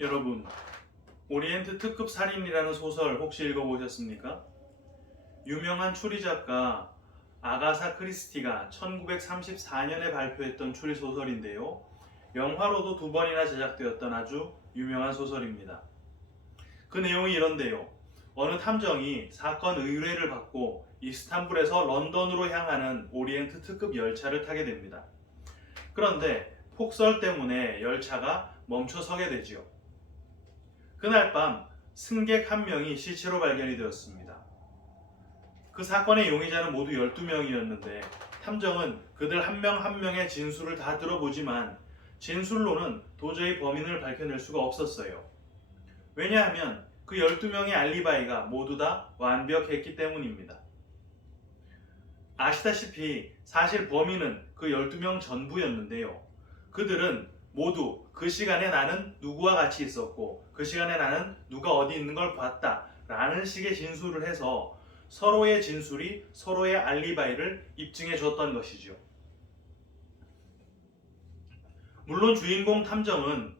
여러분, 오리엔트 특급 살인이라는 소설 혹시 읽어보셨습니까? 유명한 추리작가 아가사 크리스티가 1934년에 발표했던 추리소설인데요. 영화로도 2번이나 제작되었던 아주 유명한 소설입니다. 그 내용이 이런데요. 어느 탐정이 사건 의뢰를 받고 이스탄불에서 런던으로 향하는 오리엔트 특급 열차를 타게 됩니다. 그런데 폭설 때문에 열차가 멈춰서게 되지요. 그날 밤 승객 한 명이 시체로 발견이 되었습니다. 그 사건의 용의자는 모두 12명이었는데 탐정은 그들 한 명 한 명의 진술을 다 들어보지만 진술로는 도저히 범인을 밝혀낼 수가 없었어요. 왜냐하면 그 12명의 알리바이가 모두 다 완벽했기 때문입니다. 아시다시피 사실 범인은 그 12명 전부였는데요. 그들은 모두 그 시간에 나는 누구와 같이 있었고 그 시간에 나는 누가 어디 있는 걸 봤다 라는 식의 진술을 해서 서로의 진술이 서로의 알리바이를 입증해 줬던 것이죠. 물론 주인공 탐정은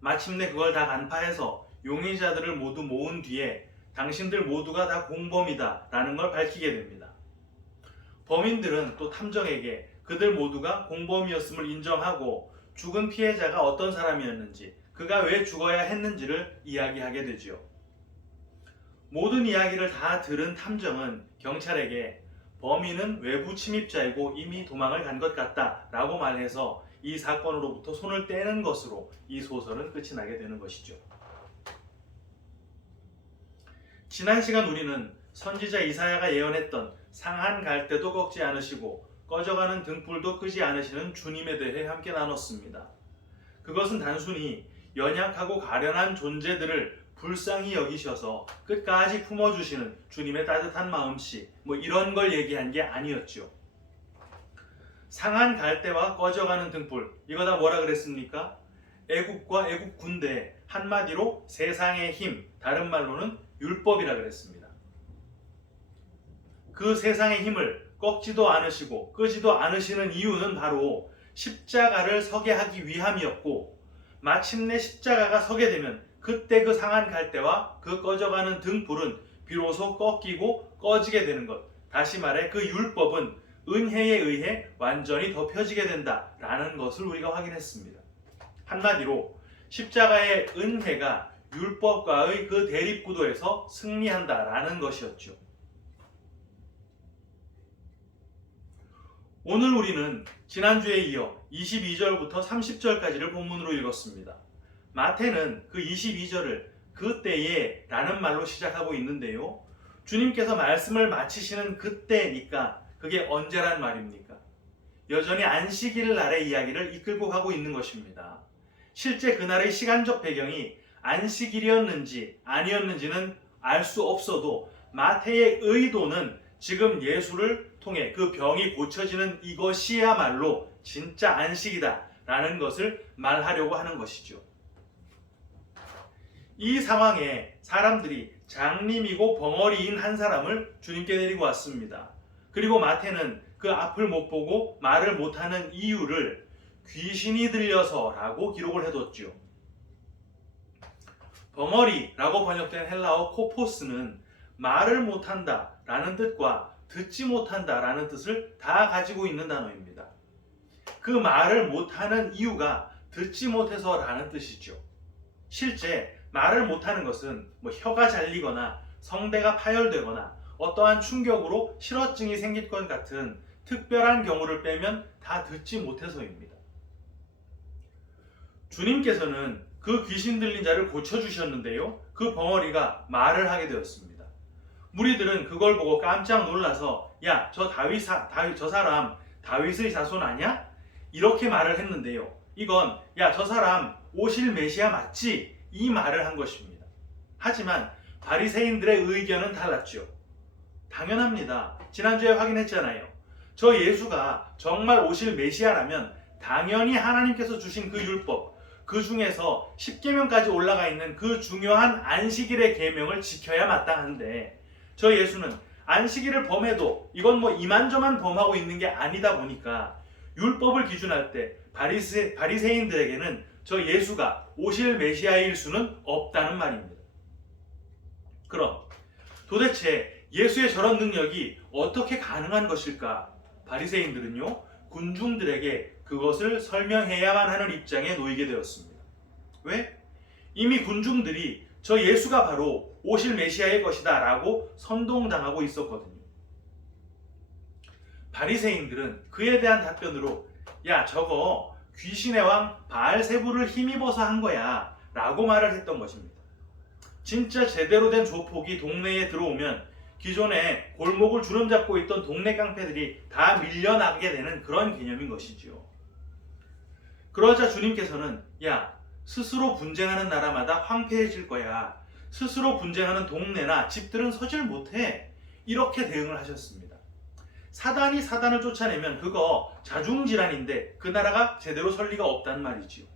마침내 그걸 다 간파해서 용의자들을 모두 모은 뒤에 당신들 모두가 다 공범이다 라는 걸 밝히게 됩니다. 범인들은 또 탐정에게 그들 모두가 공범이었음을 인정하고 죽은 피해자가 어떤 사람이었는지, 그가 왜 죽어야 했는지를 이야기하게 되지요. 모든 이야기를 다 들은 탐정은 경찰에게 범인은 외부 침입자이고 이미 도망을 간 것 같다 라고 말해서 이 사건으로부터 손을 떼는 것으로 이 소설은 끝이 나게 되는 것이죠. 지난 시간 우리는 선지자 이사야가 예언했던 상한 갈대도 꺾지 않으시고 꺼져가는 등불도 끄지 않으시는 주님에 대해 함께 나눴습니다. 그것은 단순히 연약하고 가련한 존재들을 불쌍히 여기셔서 끝까지 품어주시는 주님의 따뜻한 마음씨 이런 걸 얘기한 게 아니었죠. 상한 갈대와 꺼져가는 등불, 이거 다 뭐라 그랬습니까? 애국과 애국 군대, 한마디로 세상의 힘, 다른 말로는 율법이라 그랬습니다. 그 세상의 힘을 꺾지도 않으시고 끄지도 않으시는 이유는 바로 십자가를 서게 하기 위함이었고, 마침내 십자가가 서게 되면 그때 그 상한 갈대와 그 꺼져가는 등불은 비로소 꺾이고 꺼지게 되는 것, 다시 말해 그 율법은 은혜에 의해 완전히 덮여지게 된다라는 것을 우리가 확인했습니다. 한마디로 십자가의 은혜가 율법과의 그 대립구도에서 승리한다라는 것이었죠. 오늘 우리는 지난주에 이어 22절부터 30절까지를 본문으로 읽었습니다. 마태는 그 22절을 그때에 라는 말로 시작하고 있는데요. 주님께서 말씀을 마치시는 그때니까 그게 언제란 말입니까? 여전히 안식일 날의 이야기를 이끌고 가고 있는 것입니다. 실제 그날의 시간적 배경이 안식일이었는지 아니었는지는 알 수 없어도 마태의 의도는 지금 예수를 통해 그 병이 고쳐지는 이것이야말로 진짜 안식이다 라는 것을 말하려고 하는 것이죠. 이 상황에 사람들이 장님이고 벙어리인 한 사람을 주님께 데리고 왔습니다. 그리고 마태는 그 앞을 못 보고 말을 못하는 이유를 귀신이 들려서라고 기록을 해뒀죠. 벙어리라고 번역된 헬라어 코포스는 말을 못한다 라는 뜻과 듣지 못한다 라는 뜻을 다 가지고 있는 단어입니다. 그 말을 못하는 이유가 듣지 못해서 라는 뜻이죠. 실제 말을 못하는 것은 혀가 잘리거나 성대가 파열되거나 어떠한 충격으로 실어증이 생길 것 같은 특별한 경우를 빼면 다 듣지 못해서입니다. 주님께서는 그 귀신 들린 자를 고쳐주셨는데요. 그 벙어리가 말을 하게 되었습니다. 무리들은 그걸 보고 깜짝 놀라서 야, 저 사람 다윗의 자손 아냐? 이렇게 말을 했는데요. 이건 야, 저 사람 오실 메시아 맞지? 이 말을 한 것입니다. 하지만 바리새인들의 의견은 달랐죠. 당연합니다. 지난주에 확인했잖아요. 저 예수가 정말 오실 메시아라면 당연히 하나님께서 주신 그 율법, 그 중에서 10계명까지 올라가 있는 그 중요한 안식일의 계명을 지켜야 마땅한데 저 예수는 안식일을 범해도 이건 이만저만 범하고 있는 게 아니다 보니까 율법을 기준할 때 바리새인들에게는 저 예수가 오실 메시아일 수는 없다는 말입니다. 그럼 도대체 예수의 저런 능력이 어떻게 가능한 것일까? 바리새인들은요, 군중들에게 그것을 설명해야만 하는 입장에 놓이게 되었습니다. 왜? 이미 군중들이 저 예수가 바로 오실 메시아일 것이다 라고 선동당하고 있었거든요. 바리새인들은 그에 대한 답변으로 야, 저거 귀신의 왕 바알세불을 힘입어서 한 거야 라고 말을 했던 것입니다. 진짜 제대로 된 조폭이 동네에 들어오면 기존에 골목을 주름잡고 있던 동네 깡패들이 다 밀려나게 되는 그런 개념인 것이지요. 그러자 주님께서는 야, 스스로 분쟁하는 나라마다 황폐해질 거야. 스스로 분쟁하는 동네나 집들은 서질 못해. 이렇게 대응을 하셨습니다. 사단이 사단을 쫓아내면 그거 자중질환인데 그 나라가 제대로 설 리가 없단 말이지요.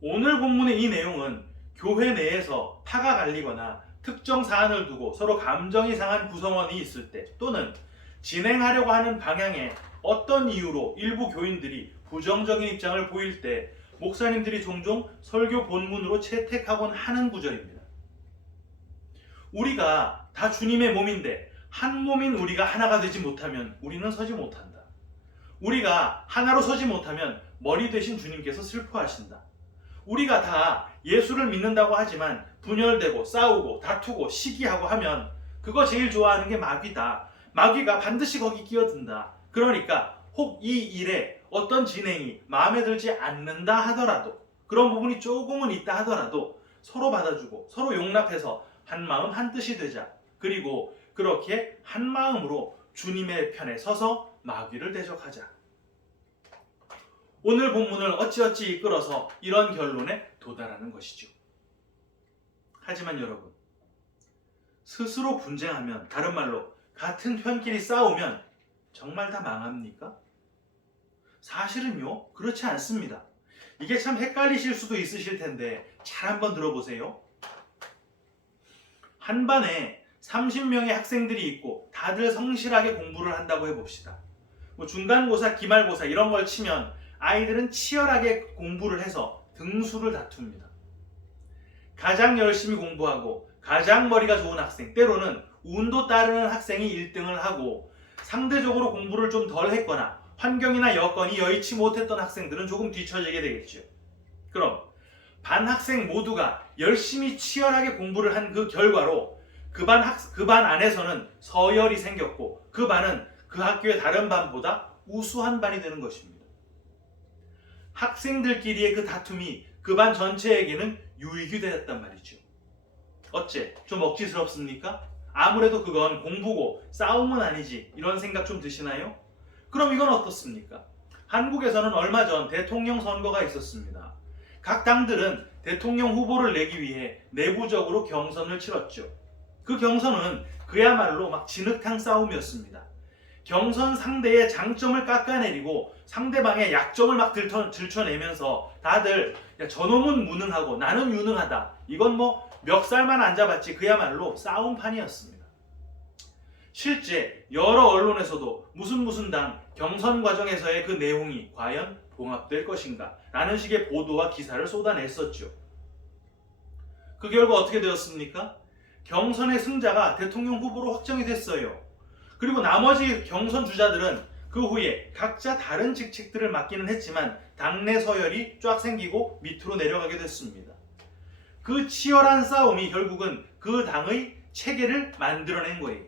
오늘 본문의 이 내용은 교회 내에서 파가 갈리거나 특정 사안을 두고 서로 감정이 상한 구성원이 있을 때 또는 진행하려고 하는 방향에 어떤 이유로 일부 교인들이 부정적인 입장을 보일 때 목사님들이 종종 설교 본문으로 채택하곤 하는 구절입니다. 우리가 다 주님의 몸인데 한 몸인 우리가 하나가 되지 못하면 우리는 서지 못한다. 우리가 하나로 서지 못하면 머리 되신 주님께서 슬퍼하신다. 우리가 다 예수를 믿는다고 하지만 분열되고 싸우고 다투고 시기하고 하면 그거 제일 좋아하는 게 마귀다. 마귀가 반드시 거기 끼어든다. 그러니까 혹 이 일에 어떤 진행이 마음에 들지 않는다 하더라도 그런 부분이 조금은 있다 하더라도 서로 받아주고 서로 용납해서 한마음 한뜻이 되자. 그리고 그렇게 한마음으로 주님의 편에 서서 마귀를 대적하자. 오늘 본문을 어찌어찌 이끌어서 이런 결론에 도달하는 것이죠. 하지만 여러분, 스스로 분쟁하면, 다른 말로 같은 편끼리 싸우면 정말 다 망합니까? 사실은요, 그렇지 않습니다. 이게 참 헷갈리실 수도 있으실 텐데 잘 한번 들어보세요. 한 반에 30명의 학생들이 있고 다들 성실하게 공부를 한다고 해봅시다. 중간고사, 기말고사 이런 걸 치면 아이들은 치열하게 공부를 해서 등수를 다툽니다. 가장 열심히 공부하고 가장 머리가 좋은 학생, 때로는 운도 따르는 학생이 1등을 하고 상대적으로 공부를 좀 덜 했거나 환경이나 여건이 여의치 못했던 학생들은 조금 뒤처지게 되겠죠. 그럼 반 학생 모두가 열심히 치열하게 공부를 한 그 결과로 그 반 안에서는 서열이 생겼고 그 반은 그 학교의 다른 반보다 우수한 반이 되는 것입니다. 학생들끼리의 그 다툼이 그 반 전체에게는 유익이 되었단 말이죠. 어째? 좀 억지스럽습니까? 아무래도 그건 공부고 싸움은 아니지 이런 생각 좀 드시나요? 그럼 이건 어떻습니까? 한국에서는 얼마 전 대통령 선거가 있었습니다. 각 당들은 대통령 후보를 내기 위해 내부적으로 경선을 치렀죠. 그 경선은 그야말로 막 진흙탕 싸움이었습니다. 경선 상대의 장점을 깎아내리고 상대방의 약점을 막 들춰내면서 다들 야, 저놈은 무능하고 나는 유능하다. 이건 뭐 멱살만 안 잡았지 그야말로 싸움판이었습니다. 실제 여러 언론에서도 무슨 당 경선 과정에서의 그 내용이 과연 봉합될 것인가 라는 식의 보도와 기사를 쏟아냈었죠. 그 결과 어떻게 되었습니까? 경선의 승자가 대통령 후보로 확정이 됐어요. 그리고 나머지 경선 주자들은 그 후에 각자 다른 직책들을 맡기는 했지만 당내 서열이 쫙 생기고 밑으로 내려가게 됐습니다. 그 치열한 싸움이 결국은 그 당의 체계를 만들어낸 거예요.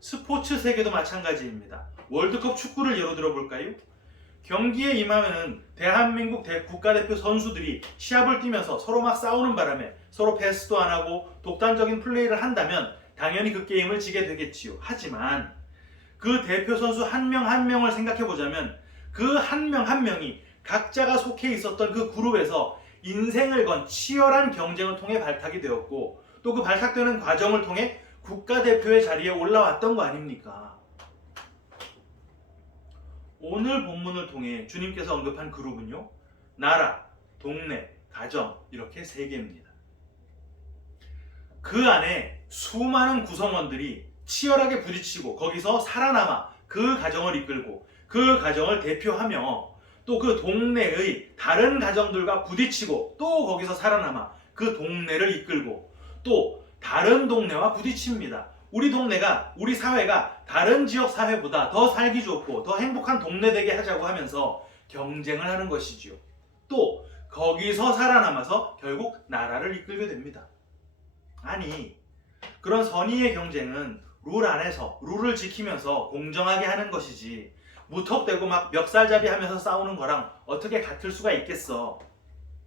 스포츠 세계도 마찬가지입니다. 월드컵 축구를 예로 들어볼까요? 경기에 임하면은 대한민국 국가대표 선수들이 시합을 뛰면서 서로 막 싸우는 바람에 서로 패스도 안 하고 독단적인 플레이를 한다면 당연히 그 게임을 지게 되겠지요. 하지만 그 대표 선수 한 명 한 명을 생각해 보자면 그 한 명 한 명이 각자가 속해 있었던 그 그룹에서 인생을 건 치열한 경쟁을 통해 발탁이 되었고 또 그 발탁되는 과정을 통해 국가대표의 자리에 올라왔던 거 아닙니까? 오늘 본문을 통해 주님께서 언급한 그룹은요, 나라, 동네, 가정 이렇게 3개입니다. 그 안에 수많은 구성원들이 치열하게 부딪히고 거기서 살아남아 그 가정을 이끌고 그 가정을 대표하며 또 그 동네의 다른 가정들과 부딪히고 또 거기서 살아남아 그 동네를 이끌고 또 다른 동네와 부딪힙니다. 우리 동네가, 우리 사회가 다른 지역 사회보다 더 살기 좋고 더 행복한 동네 되게 하자고 하면서 경쟁을 하는 것이지요. 또 거기서 살아남아서 결국 나라를 이끌게 됩니다. 아니, 그런 선의의 경쟁은 룰 안에서 룰을 지키면서 공정하게 하는 것이지 무턱대고 막 멱살잡이 하면서 싸우는 거랑 어떻게 같을 수가 있겠어.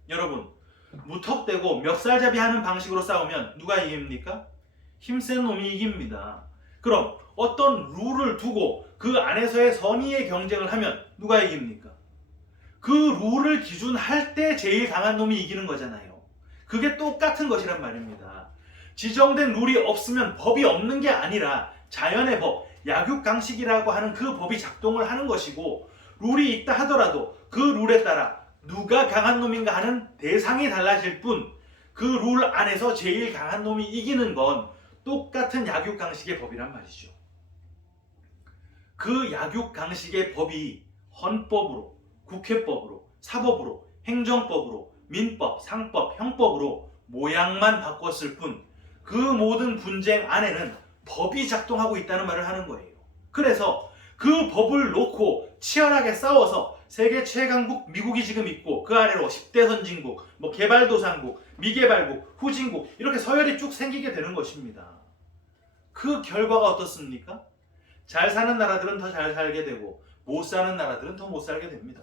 여러분, 무턱대고 멱살잡이 하는 방식으로 싸우면 누가 이깁니까? 힘센 놈이 이깁니다. 그럼 어떤 룰을 두고 그 안에서의 선의의 경쟁을 하면 누가 이깁니까? 그 룰을 기준할 때 제일 강한 놈이 이기는 거잖아요. 그게 똑같은 것이란 말입니다. 지정된 룰이 없으면 법이 없는 게 아니라 자연의 법, 약육강식이라고 하는 그 법이 작동을 하는 것이고, 룰이 있다 하더라도 그 룰에 따라 누가 강한 놈인가 하는 대상이 달라질 뿐, 그 룰 안에서 제일 강한 놈이 이기는 건 똑같은 약육강식의 법이란 말이죠. 그 약육강식의 법이 헌법으로, 국회법으로, 사법으로, 행정법으로, 민법, 상법, 형법으로 모양만 바꿨을 뿐, 그 모든 분쟁 안에는 법이 작동하고 있다는 말을 하는 거예요. 그래서 그 법을 놓고 치열하게 싸워서 세계 최강국 미국이 지금 있고, 그 아래로 10대 선진국, 개발도상국, 미개발국, 후진국, 이렇게 서열이 쭉 생기게 되는 것입니다. 그 결과가 어떻습니까? 잘 사는 나라들은 더 잘 살게 되고 못 사는 나라들은 더 못 살게 됩니다.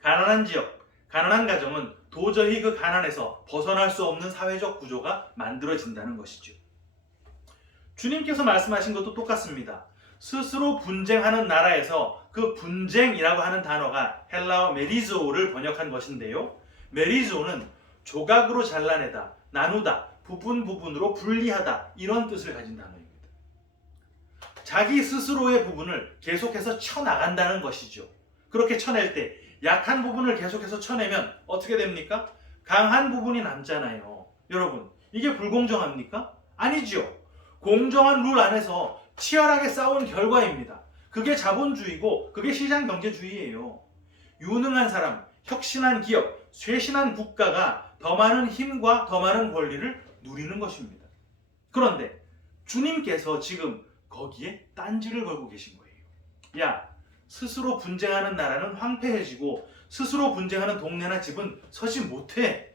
가난한 지역, 가난한 가정은 도저히 그 가난에서 벗어날 수 없는 사회적 구조가 만들어진다는 것이죠. 주님께서 말씀하신 것도 똑같습니다. 스스로 분쟁하는 나라에서 그 분쟁이라고 하는 단어가 헬라어 메리조를 번역한 것인데요. 메리조는 조각으로 잘라내다, 나누다, 부분 부분으로 분리하다, 이런 뜻을 가진 단어입니다. 자기 스스로의 부분을 계속해서 쳐나간다는 것이죠. 그렇게 쳐낼 때 약한 부분을 계속해서 쳐내면 어떻게 됩니까? 강한 부분이 남잖아요. 여러분, 이게 불공정합니까? 아니죠. 공정한 룰 안에서 치열하게 싸운 결과입니다. 그게 자본주의고 그게 시장경제주의예요. 유능한 사람, 혁신한 기업, 쇄신한 국가가 더 많은 힘과 더 많은 권리를 누리는 것입니다. 그런데 주님께서 지금 거기에 딴지를 걸고 계신 거예요. 야, 스스로 분쟁하는 나라는 황폐해지고 스스로 분쟁하는 동네나 집은 서지 못해.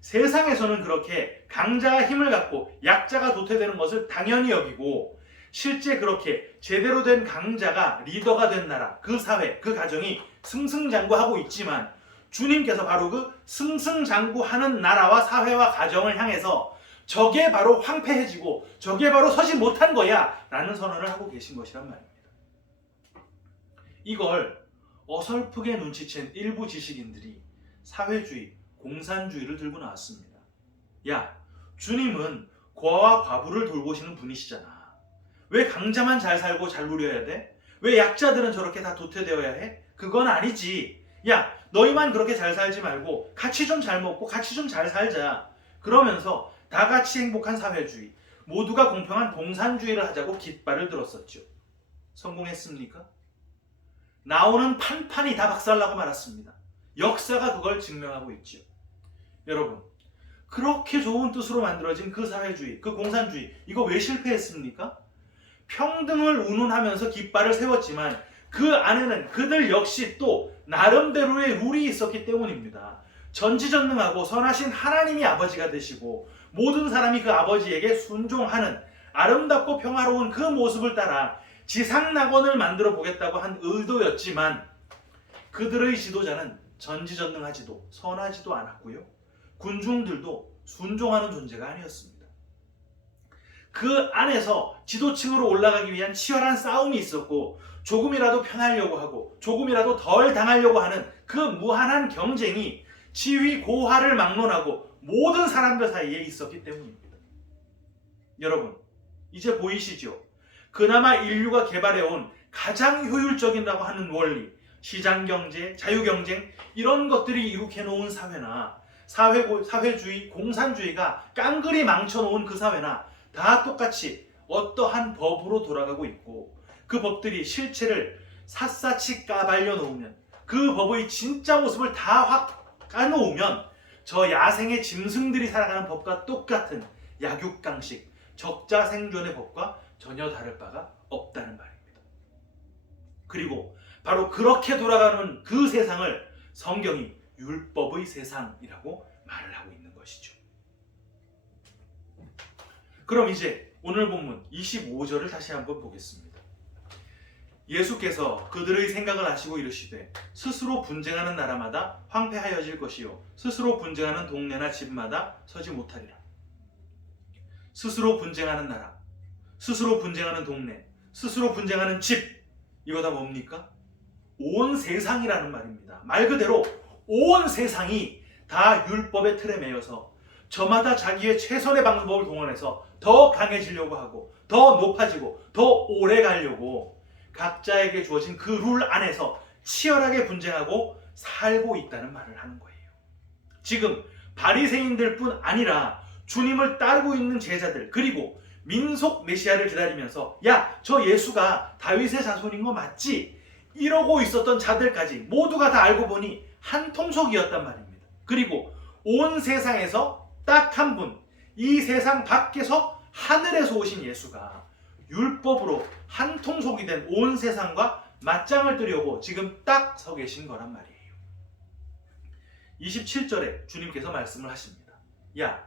세상에서는 그렇게 강자가 힘을 갖고 약자가 도태되는 것을 당연히 여기고, 실제 그렇게 제대로 된 강자가 리더가 된 나라, 그 사회, 그 가정이 승승장구하고 있지만, 주님께서 바로 그 승승장구하는 나라와 사회와 가정을 향해서 저게 바로 황폐해지고 저게 바로 서지 못한 거야 라는 선언을 하고 계신 것이란 말입니다. 이걸 어설프게 눈치챈 일부 지식인들이 사회주의, 공산주의를 들고 나왔습니다. 야, 주님은 고아와 과부를 돌보시는 분이시잖아. 왜 강자만 잘 살고 잘 누려야 돼? 왜 약자들은 저렇게 다 도태되어야 해? 그건 아니지. 야, 너희만 그렇게 잘 살지 말고 같이 좀 잘 먹고 같이 좀 잘 살자. 그러면서 다 같이 행복한 사회주의, 모두가 공평한 공산주의를 하자고 깃발을 들었었죠. 성공했습니까? 나오는 판판이 다 박살나고 말았습니다. 역사가 그걸 증명하고 있죠. 여러분, 그렇게 좋은 뜻으로 만들어진 그 사회주의, 그 공산주의, 이거 왜 실패했습니까? 평등을 운운하면서 깃발을 세웠지만 그 안에는 그들 역시 또 나름대로의 룰이 있었기 때문입니다. 전지전능하고 선하신 하나님이 아버지가 되시고 모든 사람이 그 아버지에게 순종하는 아름답고 평화로운 그 모습을 따라 지상낙원을 만들어 보겠다고 한 의도였지만, 그들의 지도자는 전지전능하지도 선하지도 않았고요. 군중들도 순종하는 존재가 아니었습니다. 그 안에서 지도층으로 올라가기 위한 치열한 싸움이 있었고, 조금이라도 편하려고 하고 조금이라도 덜 당하려고 하는 그 무한한 경쟁이 지위 고하를 막론하고 모든 사람들 사이에 있었기 때문입니다. 여러분, 이제 보이시죠? 그나마 인류가 개발해온 가장 효율적이라고 하는 원리, 시장경제, 자유경쟁, 이런 것들이 이룩해놓은 사회나 사회주의, 공산주의가 깡그리 망쳐놓은 그 사회나 다 똑같이 어떠한 법으로 돌아가고 있고, 그 법들이 실체를 샅샅이 까발려 놓으면, 그 법의 진짜 모습을 다 확 까놓으면 저 야생의 짐승들이 살아가는 법과 똑같은 약육강식, 적자생존의 법과 전혀 다를 바가 없다는 말입니다. 그리고 바로 그렇게 돌아가는 그 세상을 성경이 율법의 세상이라고 말을 하고 있는 것이죠. 그럼 이제 오늘 본문 25절을 다시 한번 보겠습니다. 예수께서 그들의 생각을 아시고 이르시되 스스로 분쟁하는 나라마다 황폐하여질 것이요 스스로 분쟁하는 동네나 집마다 서지 못하리라. 스스로 분쟁하는 나라, 스스로 분쟁하는 동네, 스스로 분쟁하는 집, 이거 다 뭡니까? 온 세상이라는 말입니다. 말 그대로 온 세상이 다 율법의 틀에 매여서 저마다 자기의 최선의 방법을 동원해서 더 강해지려고 하고 더 높아지고 더 오래 가려고 각자에게 주어진 그 룰 안에서 치열하게 분쟁하고 살고 있다는 말을 하는 거예요. 지금 바리새인들뿐 아니라 주님을 따르고 있는 제자들, 그리고 민속 메시아를 기다리면서 야, 저 예수가 다윗의 자손인 거 맞지? 이러고 있었던 자들까지 모두가 다 알고 보니 한 통속이었단 말입니다. 그리고 온 세상에서 딱 한 분, 이 세상 밖에서 하늘에서 오신 예수가 율법으로 한 통속이 된 온 세상과 맞짱을 뜨려고 지금 딱 서 계신 거란 말이에요. 27절에 주님께서 말씀을 하십니다. 야,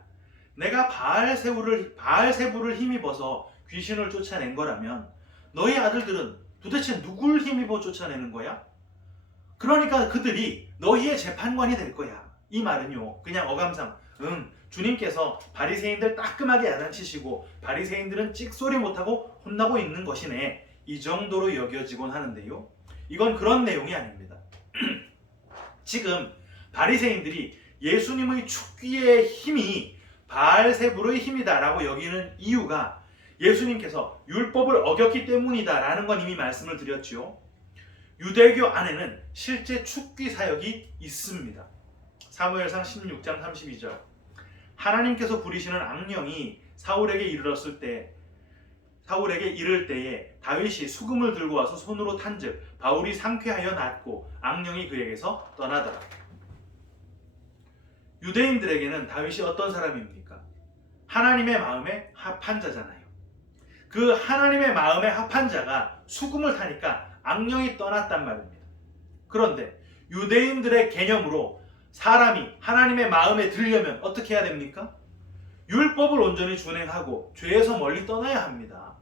내가 바알세부를 힘입어서 귀신을 쫓아낸 거라면 너희 아들들은 도대체 누굴 힘입어 쫓아내는 거야? 그러니까 그들이 너희의 재판관이 될 거야. 이 말은요, 그냥 어감상 주님께서 바리새인들 따끔하게 야단치시고 바리새인들은 찍소리 못하고 혼나고 있는 것이네, 이 정도로 여겨지곤 하는데요, 이건 그런 내용이 아닙니다. 지금 바리새인들이 예수님의 축기의 힘이 바알세불의 힘이다라고 여기는 이유가 예수님께서 율법을 어겼기 때문이다라는 건 이미 말씀을 드렸죠. 유대교 안에는 실제 축기 사역이 있습니다. 사무엘상 16장 32절, 하나님께서 부리시는 악령이 사울에게 이를 때에 다윗이 수금을 들고 와서 손으로 탄즉 바울이 상쾌하여 낫고 악령이 그에게서 떠나더라. 유대인들에게는 다윗이 어떤 사람입니까? 하나님의 마음에 합한 자잖아요. 그 하나님의 마음에 합한 자가 수금을 타니까 악령이 떠났단 말입니다. 그런데 유대인들의 개념으로 사람이 하나님의 마음에 들려면 어떻게 해야 됩니까? 율법을 온전히 준행하고 죄에서 멀리 떠나야 합니다.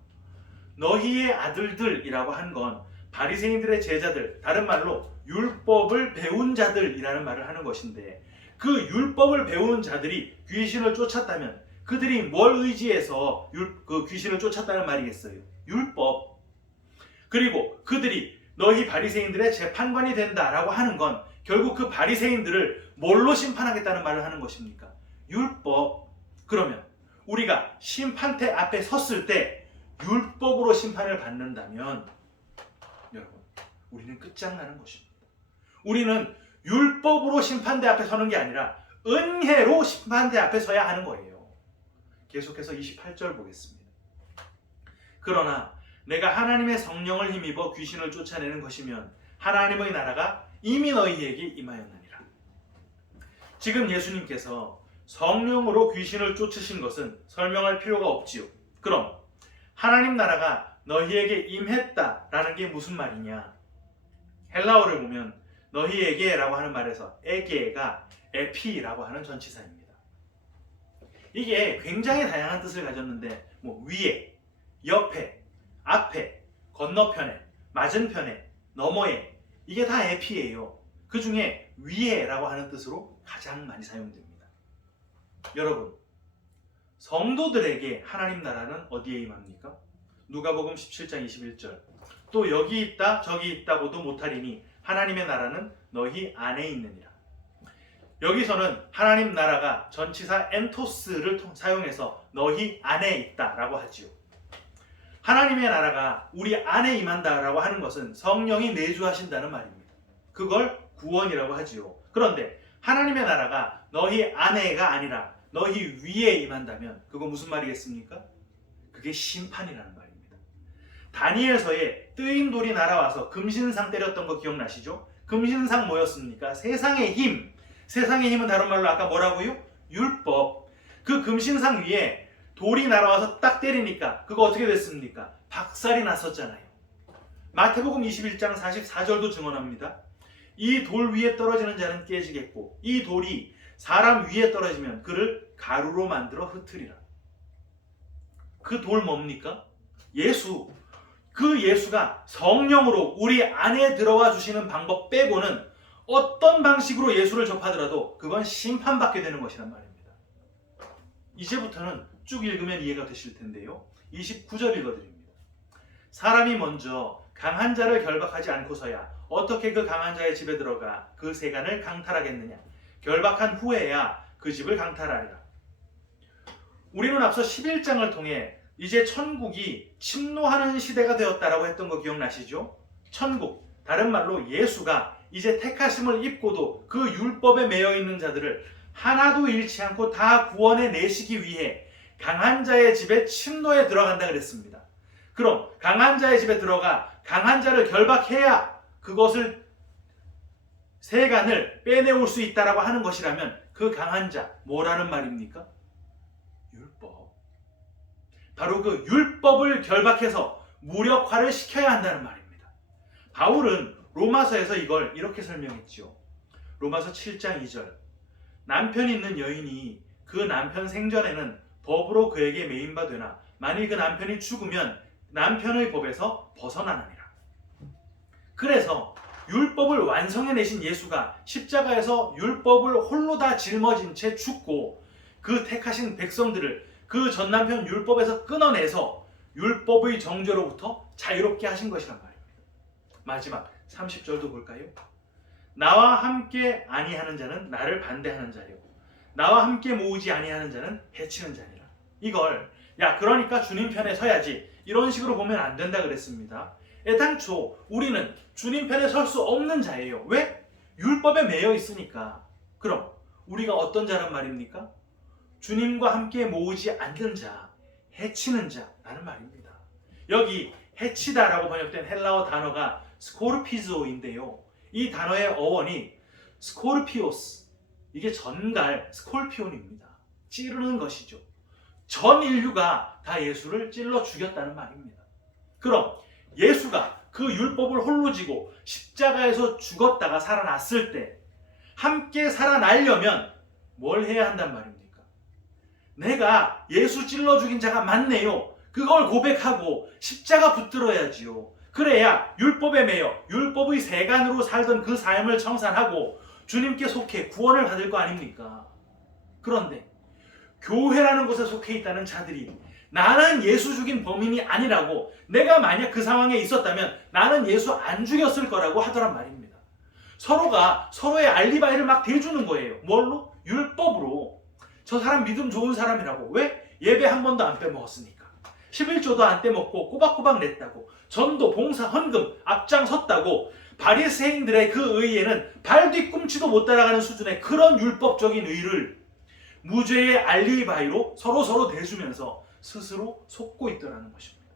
너희의 아들들이라고 한 건 바리새인들의 제자들, 다른 말로 율법을 배운 자들이라는 말을 하는 것인데, 그 율법을 배운 자들이 귀신을 쫓았다면 그들이 뭘 의지해서 그 귀신을 쫓았다는 말이겠어요? 율법. 그리고 그들이 너희 바리새인들의 재판관이 된다라고 하는 건 결국 그 바리새인들을 뭘로 심판하겠다는 말을 하는 것입니까? 율법. 그러면 우리가 심판대 앞에 섰을 때 율법으로 심판을 받는다면 여러분, 우리는 끝장나는 것입니다. 우리는 율법으로 심판대 앞에 서는 게 아니라 은혜로 심판대 앞에 서야 하는 거예요. 계속해서 28절 보겠습니다. 그러나 내가 하나님의 성령을 힘입어 귀신을 쫓아내는 것이면 하나님의 나라가 이미 너희에게 임하였느니라. 지금 예수님께서 성령으로 귀신을 쫓으신 것은 설명할 필요가 없지요. 그럼 하나님 나라가 너희에게 임했다라는 게 무슨 말이냐? 헬라어를 보면 너희에게라고 하는 말에서 에게가 에피라고 하는 전치사입니다. 이게 굉장히 다양한 뜻을 가졌는데 위에, 옆에, 앞에, 건너편에, 맞은편에, 너머에, 이게 다 에피예요. 그 중에 위에라고 하는 뜻으로 가장 많이 사용됩니다. 여러분, 성도들에게 하나님 나라는 어디에 임합니까? 누가복음 17장 21절, 또 여기 있다 저기 있다고도 못하리니 하나님의 나라는 너희 안에 있느니라. 여기서는 하나님 나라가 전치사 엔토스를 사용해서 너희 안에 있다라고 하지요. 하나님의 나라가 우리 안에 임한다라고 하는 것은 성령이 내주하신다는 말입니다. 그걸 구원이라고 하지요. 그런데 하나님의 나라가 너희 안에가 아니라 너희 위에 임한다면 그거 무슨 말이겠습니까? 그게 심판이라는 말입니다. 다니엘서에 뜨인 돌이 날아와서 금신상 때렸던 거 기억나시죠? 금신상 뭐였습니까? 세상의 힘. 세상의 힘은 다른 말로 아까 뭐라고요? 율법. 그 금신상 위에 돌이 날아와서 딱 때리니까 그거 어떻게 됐습니까? 박살이 났었잖아요. 마태복음 21장 44절도 증언합니다. 이 돌 위에 떨어지는 자는 깨지겠고 이 돌이 사람 위에 떨어지면 그를 가루로 만들어 흩으리라. 그 돌 뭡니까? 예수. 그 예수가 성령으로 우리 안에 들어와 주시는 방법 빼고는 어떤 방식으로 예수를 접하더라도 그건 심판받게 되는 것이란 말입니다. 이제부터는 쭉 읽으면 이해가 되실 텐데요. 29절 읽어드립니다. 사람이 먼저 강한 자를 결박하지 않고서야 어떻게 그 강한 자의 집에 들어가 그 세간을 강탈하겠느냐. 결박한 후에야 그 집을 강탈하리라. 우리는 앞서 11장을 통해 이제 천국이 침노하는 시대가 되었다라고 했던 거 기억나시죠? 천국, 다른 말로 예수가 이제 택하심을 입고도 그 율법에 매여 있는 자들을 하나도 잃지 않고 다 구원해 내시기 위해 강한 자의 집에 침노에 들어간다 그랬습니다. 그럼 강한 자의 집에 들어가 강한 자를 결박해야 그것을 세간을 빼내올 수 있다라고 하는 것이라면 그 강한 자 뭐라는 말입니까? 율법. 바로 그 율법을 결박해서 무력화를 시켜야 한다는 말입니다. 바울은 로마서에서 이걸 이렇게 설명했죠. 로마서 7장 2절. 남편 있는 여인이 그 남편 생전에는 법으로 그에게 매인바 되나 만일 그 남편이 죽으면 남편의 법에서 벗어나느니라. 그래서 율법을 완성해내신 예수가 십자가에서 율법을 홀로 다 짊어진 채 죽고 그 택하신 백성들을 그 전남편 율법에서 끊어내서 율법의 정죄로부터 자유롭게 하신 것이란 말입니다. 마지막 30절도 볼까요? 나와 함께 아니하는 자는 나를 반대하는 자요 나와 함께 모으지 아니하는 자는 해치는 자니라. 이걸 그러니까 주님 편에 서야지 이런 식으로 보면 안 된다 그랬습니다. 애당초 우리는 주님 편에 설 수 없는 자예요. 왜? 율법에 매여 있으니까. 그럼 우리가 어떤 자란 말입니까? 주님과 함께 모으지 않는 자, 해치는 자라는 말입니다. 여기 해치다라고 번역된 헬라어 단어가 스코르피조인데요. 이 단어의 어원이 스코르피오스, 이게 전갈, 스콜피온입니다. 찌르는 것이죠. 전 인류가 다 예수를 찔러 죽였다는 말입니다. 그럼 예수가 그 율법을 홀로 지고 십자가에서 죽었다가 살아났을 때 함께 살아나려면 뭘 해야 한단 말입니까? 내가 예수 찔러 죽인 자가 맞네요. 그걸 고백하고 십자가 붙들어야지요. 그래야 율법에 매여 율법의 세간으로 살던 그 삶을 청산하고 주님께 속해 구원을 받을 거 아닙니까? 그런데 교회라는 곳에 속해 있다는 자들이 나는 예수 죽인 범인이 아니라고, 내가 만약 그 상황에 있었다면 나는 예수 안 죽였을 거라고 하더란 말입니다. 서로가 서로의 알리바이를 막 대주는 거예요. 뭘로? 율법으로. 저 사람 믿음 좋은 사람이라고. 왜? 예배 한 번도 안 빼먹었으니까. 11조도 안 떼먹고 꼬박꼬박 냈다고. 전도, 봉사, 헌금 앞장섰다고. 바리새인들의 그 의에는 발 뒤꿈치도 못 따라가는 수준의 그런 율법적인 의를 무죄의 알리바이로 서로 대주면서 스스로 속고 있더라는 것입니다.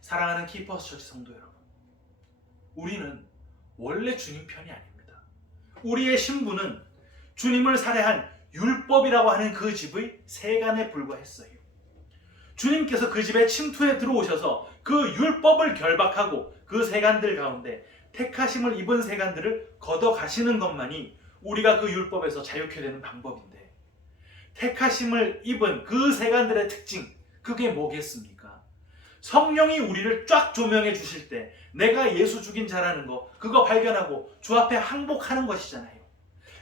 사랑하는 키퍼스 처치 성도 여러분, 우리는 원래 주님 편이 아닙니다. 우리의 신분은 주님을 살해한 율법이라고 하는 그 집의 세간에 불과했어요. 주님께서 그 집에 침투해 들어오셔서 그 율법을 결박하고 그 세간들 가운데 택하심을 입은 세간들을 걷어가시는 것만이 우리가 그 율법에서 자유케 되는 방법인데, 택하심을 입은 그 세간들의 특징, 그게 뭐겠습니까? 성령이 우리를 쫙 조명해 주실 때 내가 예수 죽인 자라는 거, 그거 발견하고 주 앞에 항복하는 것이잖아요.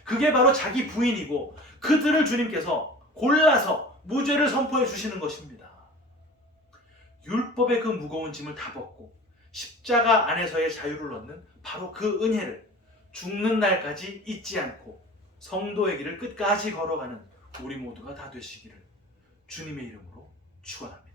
그게 바로 자기 부인이고 그들을 주님께서 골라서 무죄를 선포해 주시는 것입니다. 율법의 그 무거운 짐을 다 벗고 십자가 안에서의 자유를 얻는 바로 그 은혜를 죽는 날까지 잊지 않고 성도의 길을 끝까지 걸어가는 우리 모두가 다 되시기를 주님의 이름으로 축원합니다.